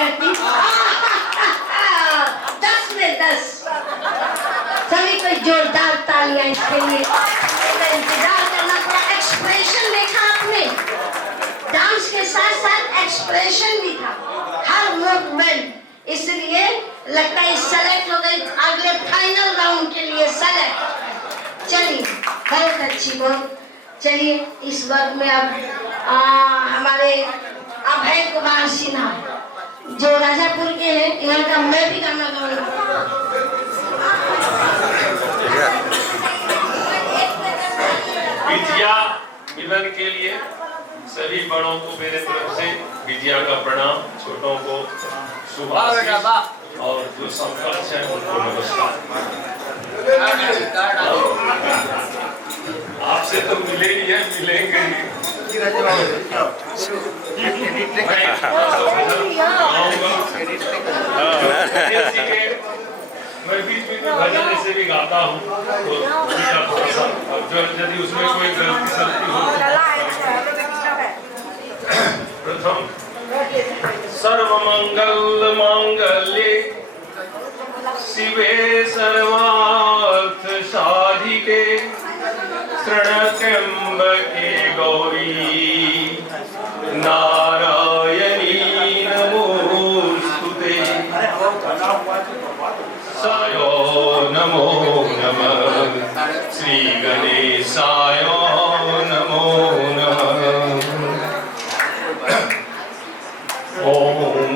करती 10 में 10। सभी कोई जोरदार तालियां इसके लिए। इंतजार करना पड़ा। एक्सप्रेशन देखा आपने, डांस के साथ साथ एक्सप्रेशन भी था, हर मूवमेंट। इसलिए लगता है सेलेक्ट हो गई अगले फाइनल राउंड के लिए सेलेक्ट। चलिए बहुत अच्छी बहुत। चलिए इस वर्ग में अब हमारे अभय कुमार सिन्हा जो राजापुर के हैं, यहाँ का मैं भी गाना गाऊंगा। विजया मिलन के लिए सभी बड़ों को मेरे तरफ से विजया का प्रणाम, छोटों को शुभ आशीष और जो संकल्प है उनको नमस्कार। आपसे तो मिले ही है, मिलेंगे ही। मैं बीच बीच में भजन ऐसे भी गाता हूँ, तो यदि उसमें कोई गलती सलती हो। प्रथम सर्वमंगल मांगल्ये शिवे सर्वार्थ साधिके शरणत्र्यंबके गौरी नारायणी नमोस्तुते। सायो नमो नमः श्री गणेशाय नमो नमः। ओम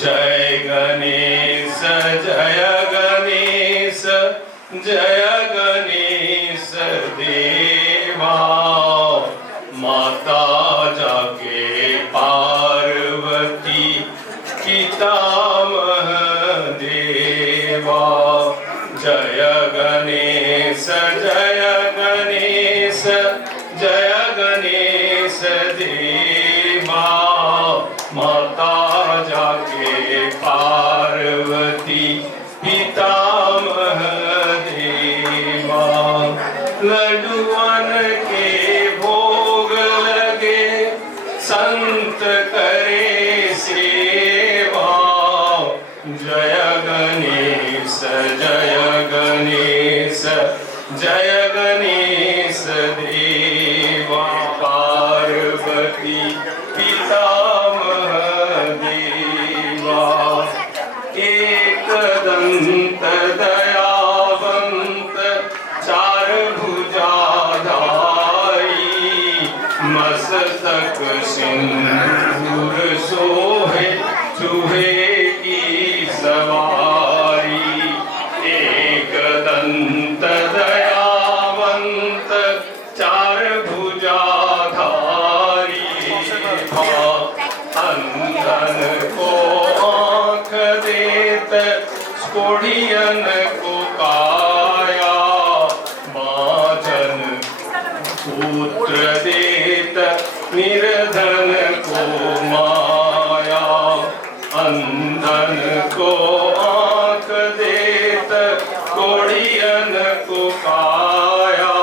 जय गणेश जय गणेश जय गणेश देवा। माता जाके पार्वती पितामह देवा। जय गणेश जय गणेश जय गणेश देवा। माता जाके पार्वती पितामह देवा। लड्डुअन के भोग लगे संत करे सेवा। जय गणेश जय गणेश जय गणेश देवा। पार्वती पितामह देवा। एकदंत दयावंत चार भुजाधारी। मस्तक सिंदूर सोहे चूहे की सवारी। एकदंत दयावंत चार भुजाधारी। अंधन को आँख देत कोढ़ियन को काया। बाजन पुत्र देत निर्धन को माया। अंधन को आँख देत कोढ़ियन को काया।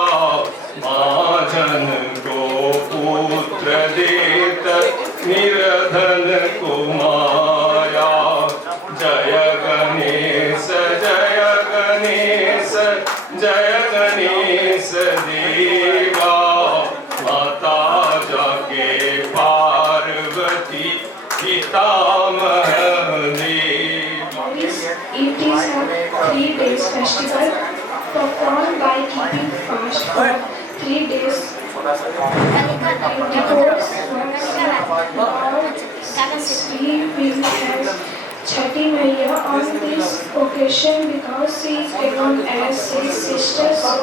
बाजन को पुत्र देत निर्धन को माया। जय गणेश जय गणेश जय गणेश देवा। माता जाके पार्वती पितामह देवा। It is a 3 days festival performed by keeping fast for 3 days. She will have Chhati Maiya on this occasion because she is known as his sister, so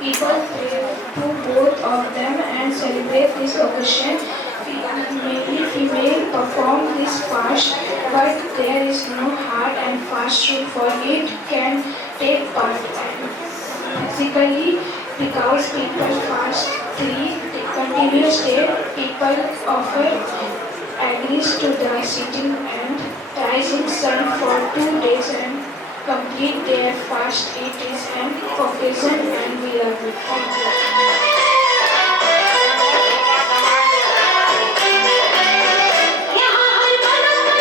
people pray to both of them and celebrate this occasion. Many female perform this fast, but there is no hard and fast rule for it can take part. Physically, because people fast 3 continuous days, people offer agrees to the sitting and rising sun for 2 days and complete their fast. It is an occasion and we love it. Thank you. यहाँ हर मनोरथ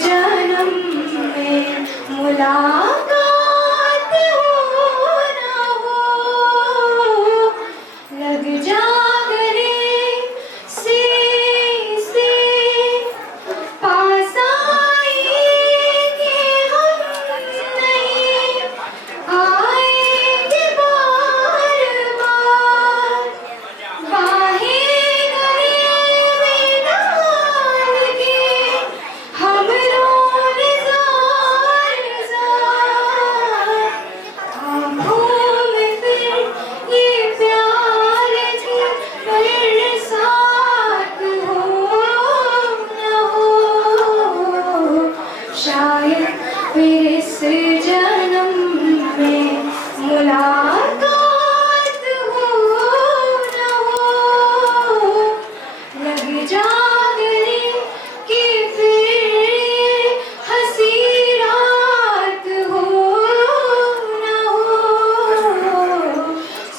जन्म में मुलाकात हो न हो, लग जागने से पास आएंगे हम नहीं, आएंगे बार बार, बाहें गले में डाल के हम रोने ज़ार ज़ार, आँखों में फिर ये प्यार की बरसात हो न हो, शायद फिर इस जन्म में मुलाकात हो न हो, लग जागने की फिर हंसी रात हो न हो,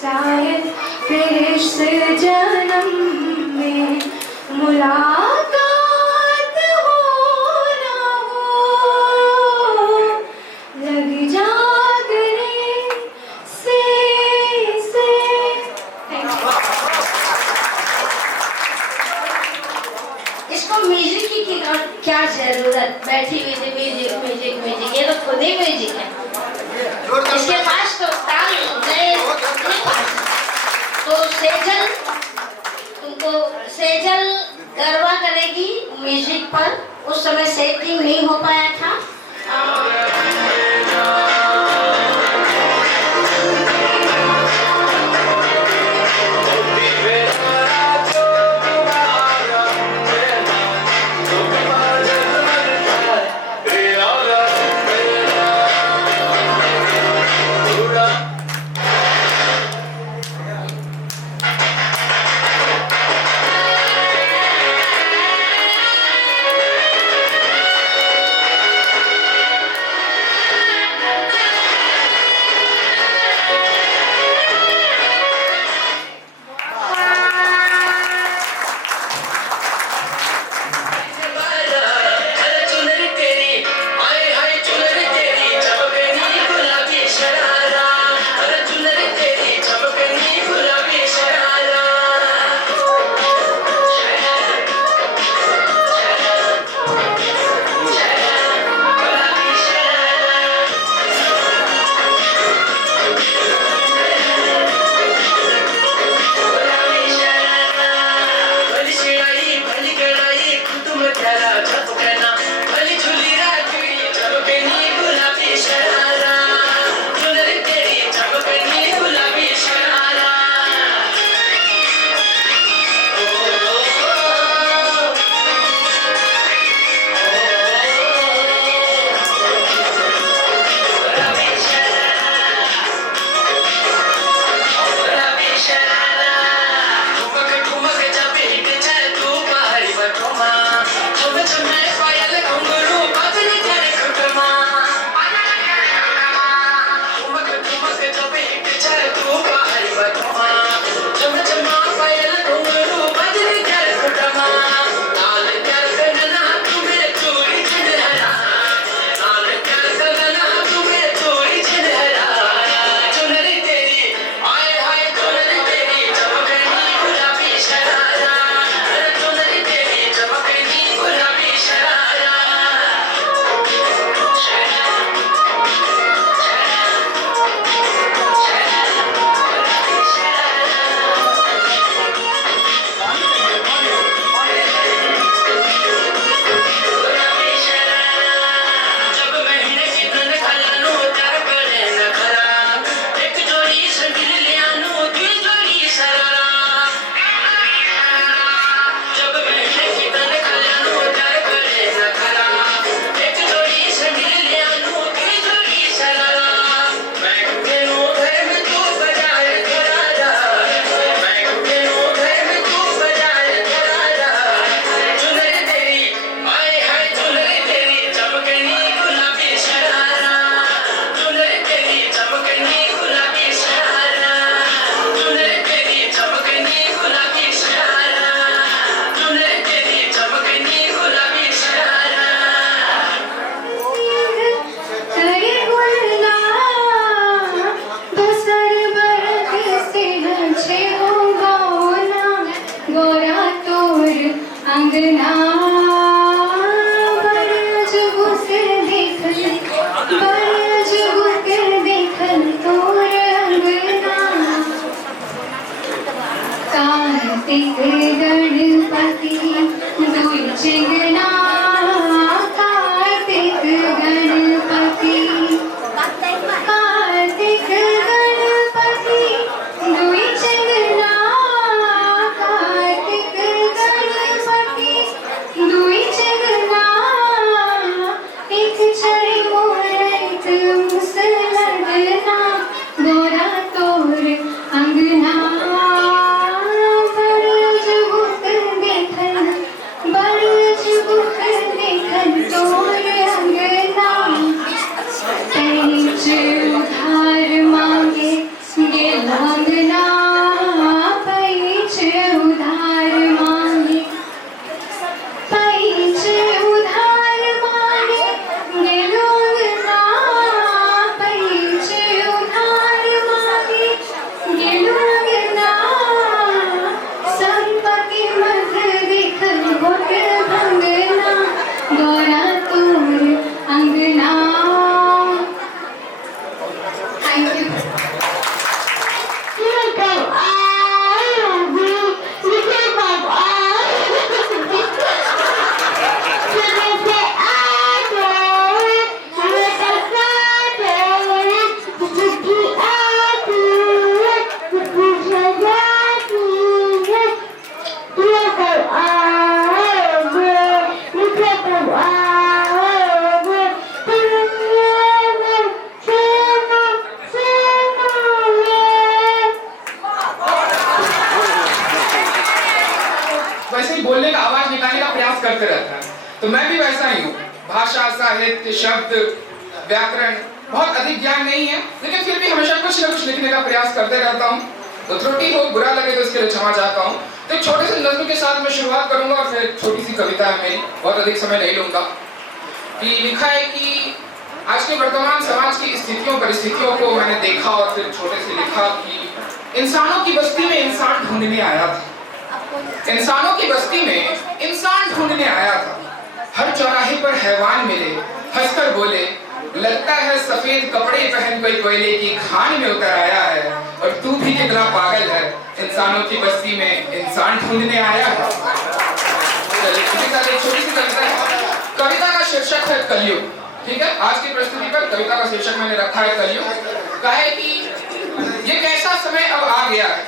शायद फिर इस जन्म में मुलाकात हो न हो, लग जागने से Thank you. इसको म्यूजिक की क्या जरूरत, बैठी हुई थी म्यूजिक म्यूजिक म्यूजिक, ये तो खुद ही म्यूजिक है। इसके पास तो ताल नहीं पास। तो सेजल, तुमको सेजल गरबा करेगी म्यूजिक पर, उस समय सेटिंग नहीं हो पाया था। भाषा, साहित्य, शब्द, व्याकरण बहुत अधिक ज्ञान नहीं है, लेकिन फिर भी हमेशा कुछ न कुछ लिखने का प्रयास करते रहता हूँ। तो त्रुटि हो, बुरा लगे तो इसके लिए क्षमा चाहता हूँ। तो एक छोटे से नज़्म के साथ मैं शुरुआत करूंगा और फिर छोटी सी कविता है मेरी, बहुत अधिक समय नहीं लूंगा। कि लिखा है कि आज के वर्तमान समाज की स्थितियों परिस्थितियों को मैंने देखा और फिर छोटे से लिखा कि इंसानों की बस्ती में इंसान ढूंढने आया था। इंसानों की बस्ती में इंसान ढूंढने आया था। हर चौराहे पर हैवान मिले, हंसकर बोले, लगता है सफेद कपड़े पहन कोई कोयले की खान में उतर आया है, और तू भी कितना पागल है, इंसानों की बस्ती में इंसान ढूंढने आया है। छोटी सी कविता है। कविता का शीर्षक है कलयुग। ठीक है, आज की प्रस्तुति पर कविता का शीर्षक मैंने रखा है कलयुग। कहा है कि ये कैसा समय अब आ गया है,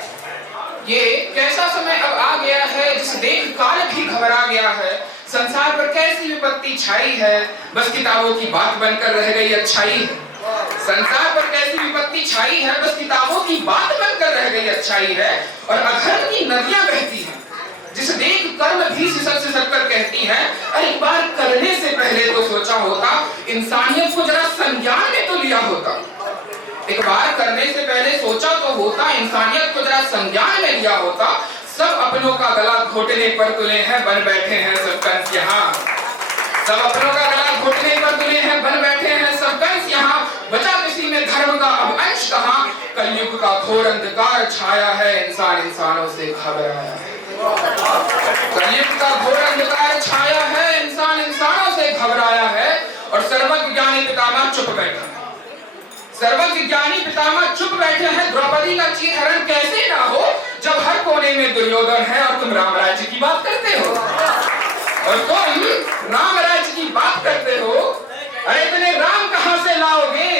ये कैसा समय अब आ गया है, जिस देख काल भी घबरा गया है। संसार पर कैसी विपत्ति छाई है, बस किताबों की बात बनकर रह गई अच्छाई है। संसार पर कैसी विपत्ति छाई है, बस किताबों की बात बनकर रह गई अच्छाई है। और अधर्म की नदियां बहती हैं, जिसे देख कर्म भी सिसक कर कहती हैं, एक बार करने से पहले तो सोचा होता, इंसानियत को जरा संज्ञान में तो लिया होता। एक बार करने से पहले सोचा तो होता, इंसानियत को जरा संज्ञान में लिया होता। सब अपनों का गला घोटने पर तुले हैं, बन बैठे हैं सब कंस यहाँ। सब अपनों का गला घोटने पर तुले हैं, बन बैठे हैं सब कंस यहाँ। बचा किसी में धर्म का अब अंश कहाँ, कलयुग का घोर अंधकार छाया है, इंसान इंसानों से घबराया है। कलयुग का घोर अंधकार छाया है, इंसान इंसानों से घबराया है। और सर्वज्ञ ज्ञानी पितामह चुप बैठे हैं, सर्वज्ञ ज्ञानी पितामह चुप बैठे हैं। द्रौपदी का चीरहरण कैसे ना हो, जब हर कोने में दुर्योधन है और तुम राम राज्य की बात करते हो, और तुम राम राज्य की बात करते हो। अरे इतने राम कहां से लाओगे,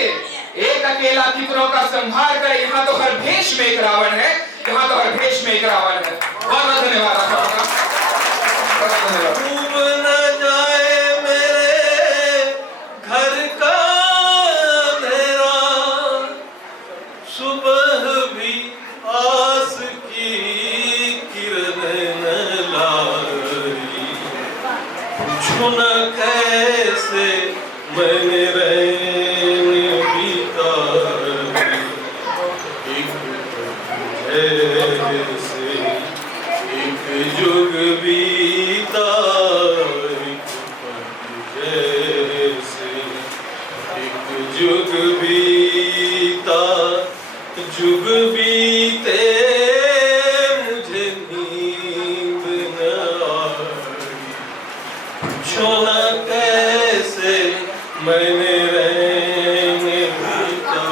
एक अकेला कितनों का संहार करे। यहाँ तो हर भेष में एक रावण है, यहाँ तो हर भेष में एक रावण है। बहुत बहुत धन्यवाद आपका, बहुत धन्यवाद। कैसे मैंने रैन बीता, एक जुग बीता, एक जुग बीता, जुग बीते मुझे नींद न आई। पूछो न कैसे मैंने रैन बीता।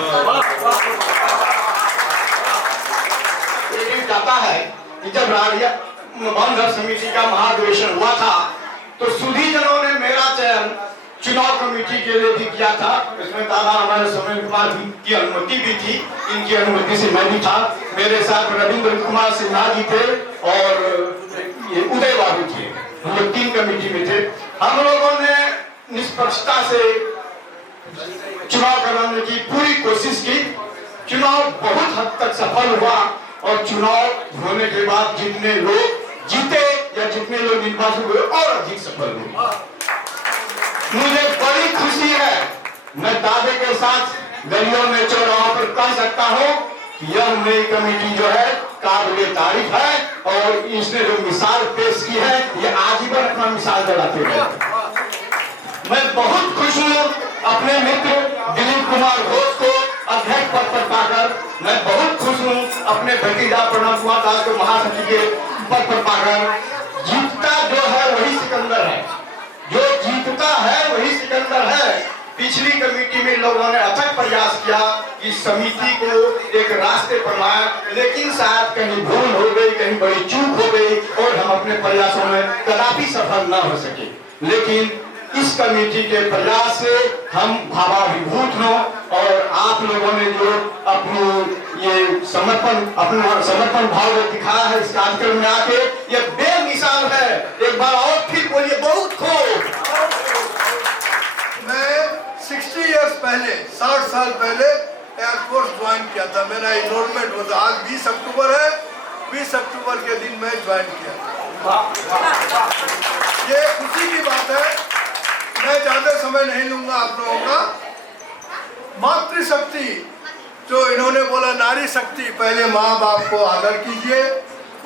कहता है कि जब बंधन समिति का महाधिवेशन हुआ था, तो सुधीजनों ने मेरा चयन चुनाव कमेटी के लिए भी किया था। इसमें दादा हमारे समय कुमार की अनुमति भी थी, इनकी अनुमति से मैं भी था। मेरे साथ रविंद्र कुमार सिन्हा जी थे और ये उदय बाबू थे, हम लोग 3 कमेटी में थे। हम लोगों ने निष्पक्षता से चुनाव कराने की पूरी कोशिश की। चुनाव बहुत हद तक सफल हुआ और चुनाव होने के बाद जितने लोग जीते या जितने लोग निर्वाचित हुए और अधिक सफल हुए। मुझे बड़ी खुशी है, मैं दावे के साथ गलियों में चौराहों पर कह सकता हूँ कि यह नई कमेटी जो है काबिले तारीफ है, और इसने जो मिसाल पेश की है ये आजीवन अपना मिसाल चढ़ाते हुए। मैं बहुत खुश हूँ अपने मित्र दिलीप कुमार घोष को अध्यक्ष पद पर पाकर। मैं बहुत खुश हूँ अपने भतीजा प्रणव कुमार दास को महासचिव के पद पर पाकर। जीतता जो है वही सिकंदर है, जो जीतता है वही सिकंदर है। पिछली कमेटी में लोगों ने अथक प्रयास किया कि समिति को एक रास्ते पर लाया, लेकिन शायद कहीं भूल हो गई, कहीं बड़ी चूक हो गई और हम अपने प्रयासों में कदापि सफल न हो सके। लेकिन इस कमेटी के प्रयास से हम भावाभिभूत हों, और आप लोगों ने जो अपनी ये अपना समर्पण भाव दिखाया है इस कार्यक्रम में आके, ये बेमिसाल है। एक बार और फिर बोलिए बहुत खूब। मैं 60 इयर्स पहले, 60 साल पहले एयरफोर्स ज्वाइन किया था। मेरा एनरोलमेंट होता, आज 20 अक्टूबर है, 20 अक्टूबर के दिन मैं ज्वाइन किया। ये खुशी की बात है, मैं ज्यादा समय नहीं लूंगा आप लोगों का। मातृशक्ति जो इन्होंने बोला, नारी शक्ति, पहले माँ बाप को आदर कीजिए,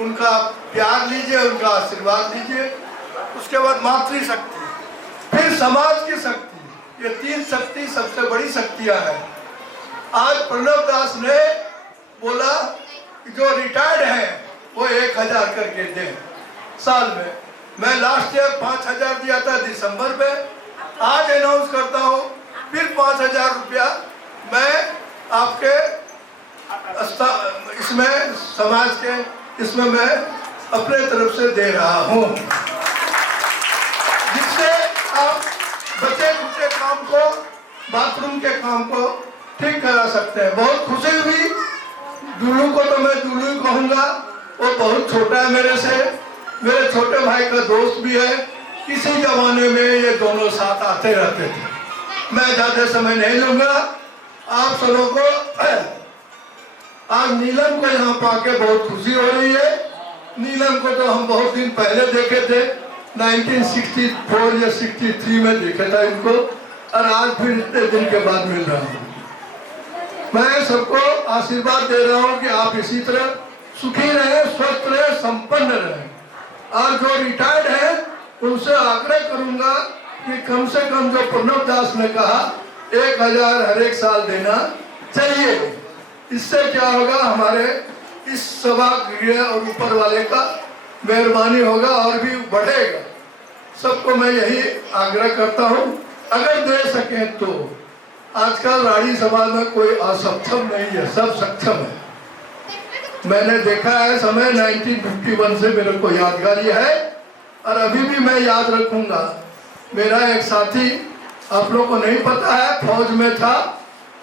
उनका प्यार लीजिए, उनका आशीर्वाद लीजिए, उसके बाद मातृशक्ति, फिर समाज की शक्ति। ये 3 शक्ति सबसे बड़ी शक्तियां हैं। आज प्रणव दास ने बोला कि जो रिटायर्ड हैं वो 1000 करके दें साल में। मैं लास्ट ईयर 5000 दिया था दिसंबर में, आज अनाउंस करता हूँ फिर 5000 रुपया मैं आपके इसमें समाज के इसमें मैं अपने तरफ से दे रहा हूँ, जिससे आप बचे खुचे काम को, बाथरूम के काम को ठीक करा सकते हैं। बहुत खुशी हुई। दुल्लू को तो मैं दुल्लू ही कहूँगा, वो बहुत छोटा है मेरे से, मेरे छोटे भाई का दोस्त भी है। किसी जमाने में ये दोनों साथ आते रहते थे। मैं ज्यादा समय नहीं लूंगा आप सबों को। आज नीलम को यहाँ पाके बहुत खुशी हो रही है। नीलम को तो हम बहुत दिन पहले देखे थे, 1964 या 63 में देखे था इनको, और आज फिर इतने दिन के बाद मिल रहा हूँ। मैं सबको आशीर्वाद दे रहा हूँ कि आप इसी तरह सुखी रहे, स्वस्थ रहे, संपन्न रहे। और जो रिटायर्ड है उनसे आग्रह करूंगा कि कम से कम जो प्रणव दास ने कहा 1000 हर एक साल देना चाहिए। इससे क्या होगा, हमारे इस सभा गृह और ऊपर वाले का मेहरबानी होगा और भी बढ़ेगा। सबको मैं यही आग्रह करता हूँ, अगर दे सके तो। आजकल राड़ी समाज में कोई असक्षम नहीं है, सब सक्षम है। मैंने देखा है समय 1951 से मेरे को यादगारी है और अभी भी मैं याद रखूंगा। मेरा एक साथी, आप लोग को नहीं पता है, फौज में था,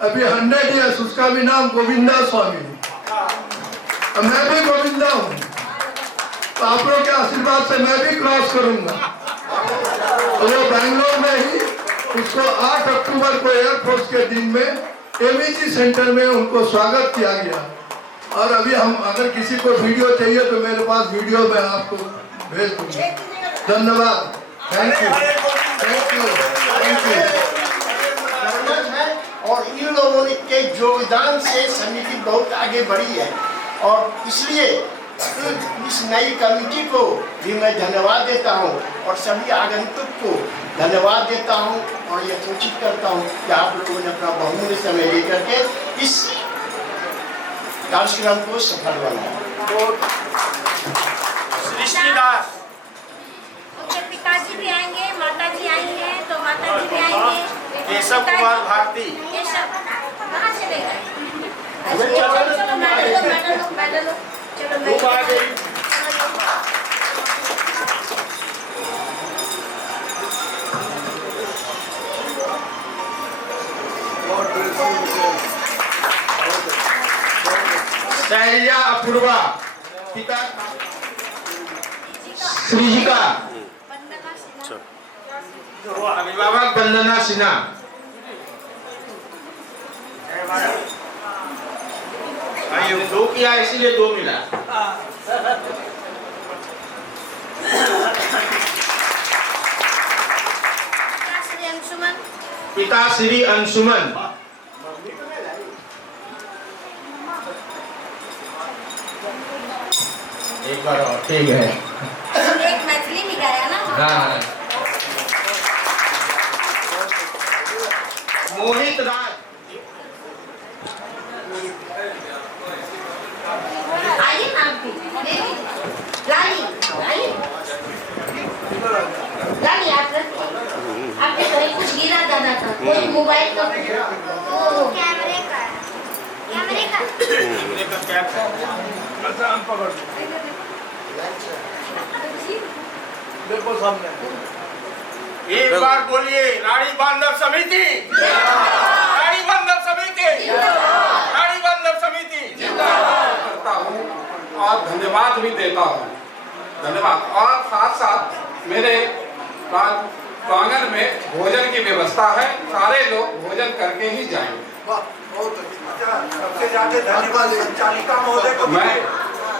अभी 100 इयर्स, उसका भी नाम गोविंदा स्वामी। मैं भी गोविंदा हूँ, तो आप लोग के आशीर्वाद से मैं भी क्रॉस करूंगा। तो वो बैंगलोर में ही, उसको 8 अक्टूबर को एयरफोर्स के दिन में एमईजी सेंटर में उनको स्वागत किया गया। और अभी हम, अगर किसी को वीडियो चाहिए तो मेरे पास वीडियो मैं आपको भेज दूंगा। धन्यवाद, thank you, thank you, thank you. और इन लोगों के योगदान से समिति बहुत आगे बढ़ी है, और इसलिए इस नई कमेटी को भी मैं धन्यवाद देता हूँ और सभी आगंतुक को धन्यवाद देता हूँ और यह सूचित करता हूँ कि आप लोगों ने अपना बहुमूल्य समय लेकर के इस कार्यक्रम को सफल बनाया। सृष्टि दास, उनके पिताजी भी आएंगे, माता जी आएंगे, तो माता जी भी आएंगे। केशव कुमार भारती, केशव कहाँ से ले गए? चलो मैडल लो, चलो शैलजा अपूर्वा, पिता श्रीजिका, अभिभावक वंदना सिन्हा। दो किया इसीलिए 2 मिला। पिता श्री अंशुमन, एक बार और ठीक है, एक मैथिली में गाया ना। हाँ। मोहित राज, आइए ना आप भी, लाली लाली आप आपके कहीं कुछ गिरा जाना था, कोई मोबाइल का कैमरे का देखो सामने, एक बार बोलिए, रानी बांधव समिति, रानी बांधव समिति, रानी बांधव समिति करता हूँ और धन्यवाद भी देता हूँ। धन्यवाद। और साथ साथ मेरे प्रांगण में भोजन की व्यवस्था है, सारे लोग भोजन करके ही जाएंगे। बहुत अच्छा। सबसे ज्यादा धन्यवाद संचालिका महोदय को, मैं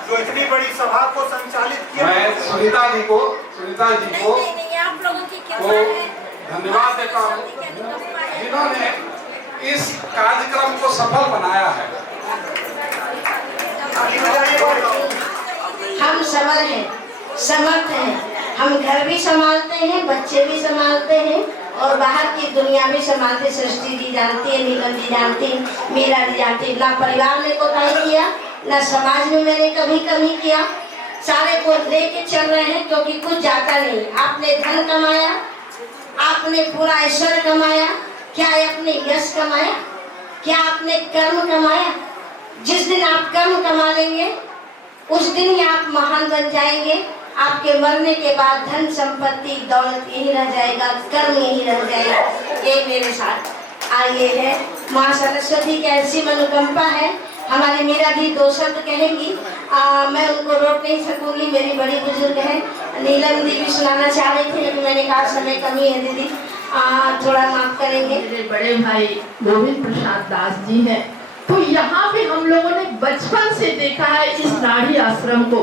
जो इतनी बड़ी सभा को संचालित किया। मैं सुनीता जी को नहीं, आप लोगों की कृपा है। धन्यवाद देता हूँ जिन्होंने इस कार्यक्रम को सफल बनाया है। हम सबल हैं, समर्थ हैं, हम घर भी संभालते हैं, बच्चे भी संभालते हैं और बाहर की दुनिया भी संभालते। सृष्टि जी जानती है, नीलम जी जानती, मीरा जी जानती। ना परिवार में कोताही किया, ना समाज में मैंने कभी कमी किया। सारे को लेके चल रहे हैं क्योंकि कुछ जाता नहीं। आपने धन कमाया, आपने पूरा ऐश्वर्य कमाया, क्या आपने यश कमाया, क्या आपने कर्म कमाया? जिस दिन आप कर्म कमा लेंगे उस दिन ही आप महान बन जाएंगे। आपके मरने के बाद धन संपत्ति दौलत यही रह जाएगा, कर्म यही रह जाएगा। ये मेरे साथ आइए है। माँ सरस्वती की ऐसी मनोकंपा है। हमारी मीरा दी दो शब्द कहेंगी, मैं उनको रोक नहीं सकूंगी, मेरी बड़ी बुजुर्ग है। नीलम दी भी सुनाना चाह रही थी लेकिन मैंने कहा समय कमी है दीदी, थोड़ा माफ करेंगे। मेरे बड़े भाई गोविंद प्रसाद दास जी हैं। तो यहाँ पे हम लोगों ने बचपन से देखा है इस नाड़ी आश्रम को,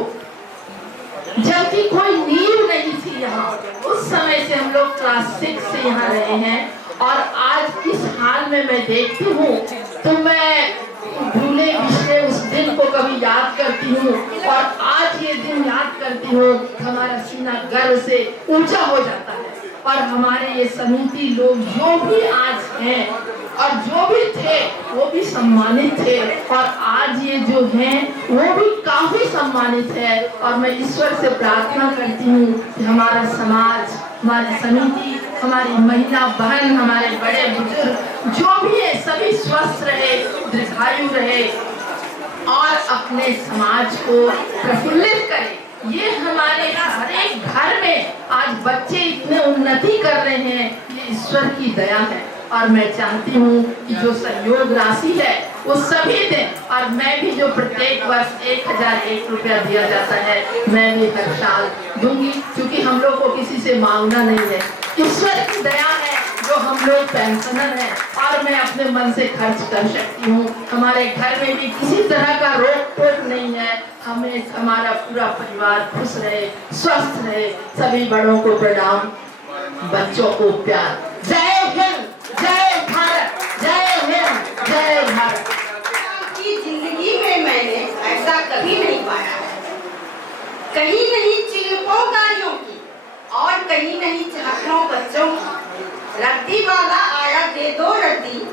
जबकि कोई नींव नहीं थी यहाँ। उस समय से हम लोग क्लास 6 से यहाँ रहे हैं और आज इस हाल में मैं देखती हूँ तो मैं भूले पिछले उस दिन को कभी याद करती हूँ और आज ये दिन याद करती हूँ, हमारा सीना गर्व से ऊंचा हो जाता है। और हमारे ये समिति लोग जो भी आज हैं और जो भी थे वो भी सम्मानित थे और आज ये जो हैं वो भी काफी सम्मानित है। और मैं ईश्वर से प्रार्थना करती हूँ कि हमारा समाज, हमारी समिति, हमारी महिला बहन, हमारे बड़े बुजुर्ग जो भी है सभी स्वस्थ रहे, दीर्घायु रहे और अपने समाज को प्रफुल्लित करे। ये हमारे हर एक घर में आज बच्चे इतने उन्नति कर रहे हैं, ये ईश्वर की दया है। और मैं चाहती हूँ कि जो सहयोग राशि है वो सभी दें और मैं भी जो प्रत्येक वर्ष 1001 रुपया दिया जाता है मैं भी हर साल दूंगी, क्योंकि हम लोग को किसी से मांगना नहीं है। ईश्वर की दया है जो हम लोग पेंशनर हैं और मैं अपने मन से खर्च कर सकती हूँ। हमारे घर में भी किसी तरह का रोक टोक नहीं है। हमें हमारा पूरा परिवार खुश रहे, स्वस्थ रहे। सभी बड़ों को प्रणाम, बच्चों को प्यार। जय हिंद, जय भारत, जय हिंद, जय भारत। की जिंदगी में मैंने ऐसा कभी नहीं पाया है। कहीं नहीं चिल्पों गाड़ियों की और कहीं नहीं चाकरों बच्चों की। रद्दी वाला आया दे दो रद्दी,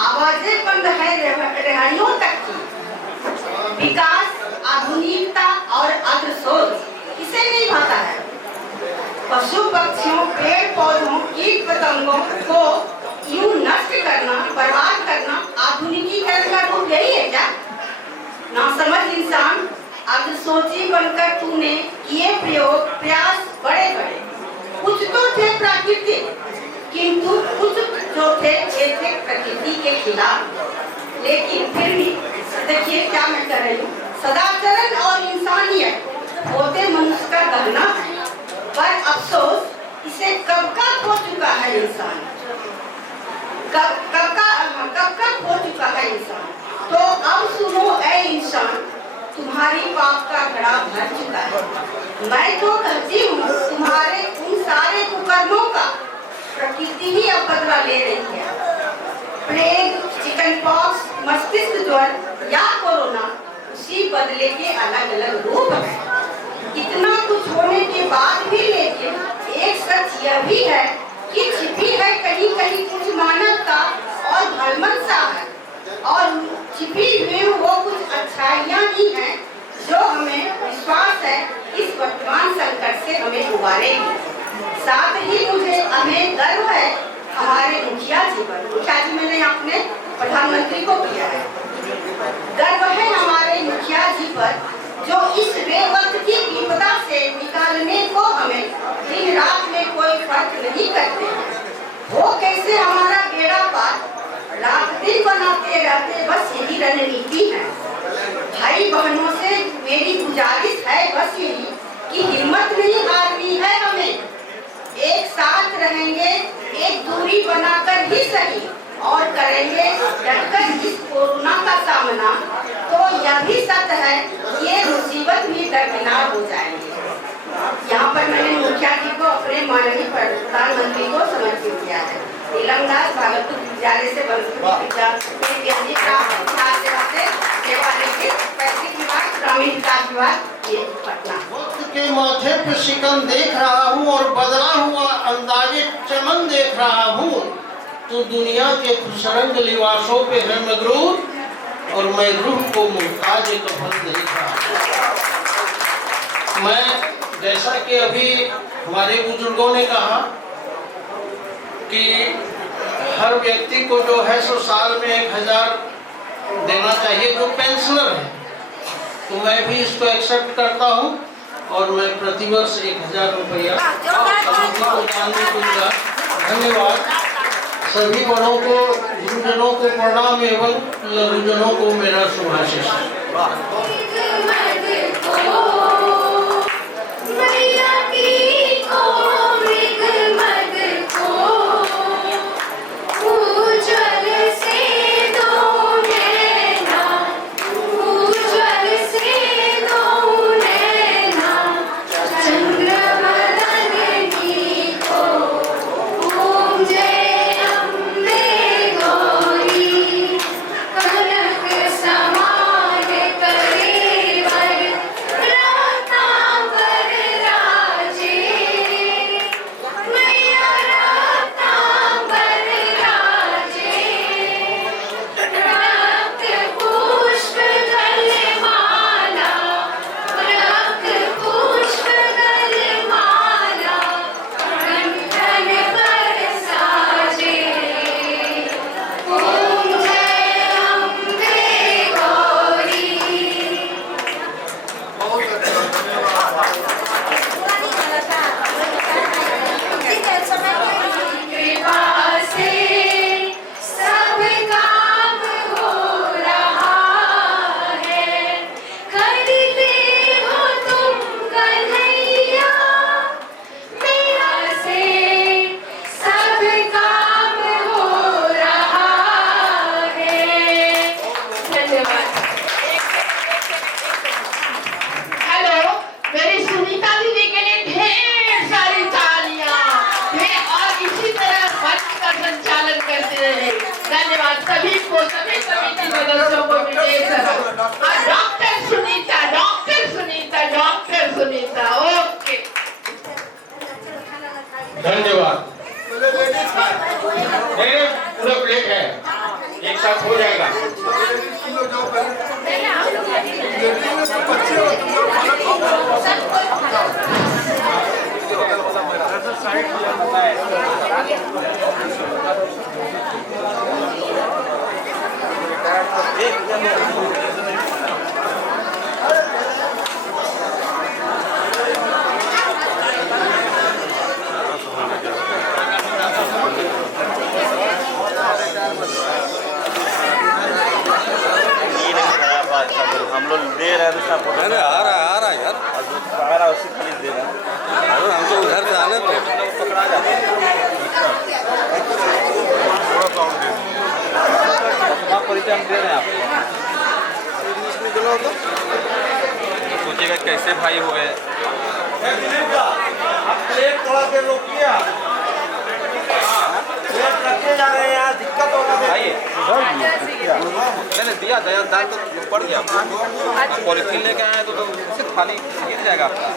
आवाजें बंद है रेहड़ियों तक की। विकास, आधुनिकता और अग्रसोच इसे नहीं भाता है। पशु पक्षियों, पेड़ पौधों, कीट पतंगों को यूं नष्ट करना, बर्बाद करना आधुनिकीकरण का रूप यही है क्या? नासमझ इंसान, अग्रसोची बनकर तूने किए प्रयास बड़े बड़े। कुछ तो थे प्राकृतिक, किंतु कुछ जो थे प्रकृति के खिलाफ। लेकिन फिर भी देखिए क्या मैं कर रही हूँ। सदाचरण और इंसानियत होते मनुष्य का गहना है, पर अफसोस इसे कब का खो चुका है इंसान। कब का खो चुका है इंसान। तो अब सुनो ऐ इंसान, तुम्हारी पाप का घड़ा भर चुका है। मैं तो कहती हूँ तुम्हारे उन सारे कुकर्मों का प्रकृति ही अब बदला ले रही है। प्लेग, चिकन पॉक्स, मस्तिष्क ज्वर या कोरोना उसी बदले के अलग अलग रूप हैं। इतना कुछ होने के बाद भी लेकिन एक सच यह भी है कि छिपी है कहीं कहीं कुछ मानवता और धर्मसा है, और छिपी हुई वो कुछ अच्छाइयाँ ही हैं जो हमें विश्वास है इस वर्तमान संकट से हमें उबारेगी। साथ ही मुझे हमें गर्व है हमारे मुखिया जी पर। मुखिया जी मैंने अपने प्रधानमंत्री को किया है। गर्व है हमारे मुखिया जी पर जो इस बेवक्त की विपदा से निकालने को हमें दिन रात में कोई फर्क नहीं करते हैं। वो कैसे हमारा बेड़ा पार रात दिन बनाते रहते, बस यही रणनीति है। भाई बहनों से मेरी गुजारिश है बस यही कि हिम्मत नहीं हारनी है हमें। एक साथ रहेंगे, एक दूरी बनाकर ही सही, और करेंगे डटकर इस कोरोना का सामना। तो यह भी सत्य है ये मुसीबत भी दरकिनार हो जाएंगे। यहाँ पर मैंने मुखिया जी को अपने माननीय प्रधानमंत्री को समर्पित किया है। नीलम दास भागलपुर विद्यालय से विद्यार्थी सेवा लेके 35 विभाग ग्रामीण विकास विभाग ये पटना। वक्त के माथे पे शिकन देख रहा हूँ और बदला हुआ अंदाजे चमन देख रहा हूँ। तो दुनिया के खुशरंग लिबासों पे है मगरूर और मैं रूह को मुहताज कफन देख रहा हूँ। मैं जैसा कि अभी हमारे बुजुर्गों ने कहा कि हर व्यक्ति को जो है सो साल में 1000 देना चाहिए जो पेंशनर है, तो मैं भी इसको एक्सेप्ट करता हूँ और मैं प्रतिवर्ष 1000 रुपया समिति को दान दूंगा। धन्यवाद। सभी बड़ों को, गुरुजनों को प्रणाम एवं लघुजनों को मेरा शुभाशीष। धन्यवाद सभी को, सभी समिति सदस्यों को डॉक्टर सुनीता ओके। धन्यवाद। पूरा प्लेट है, एक साथ हो जाएगा। हम लोग दे रहे हैं तो आ रहा यार आ रहा उसी खाली दे रहे हैं। अरे हम तो उधर से आने तो पकड़ा जाता है। परिचय हम दे रहे हैं आपको, सोचिएगा कैसे भाई हो गए। प्लेट थोड़ा देर रोकिए, प्लेट रखे जा रहे हैं यहाँ, दिक्कत होगा। मैंने दिया दाल तो पड़ गया, पॉलिथीन लेके आए तो सिर्फ खाली गिर जाएगा आपका।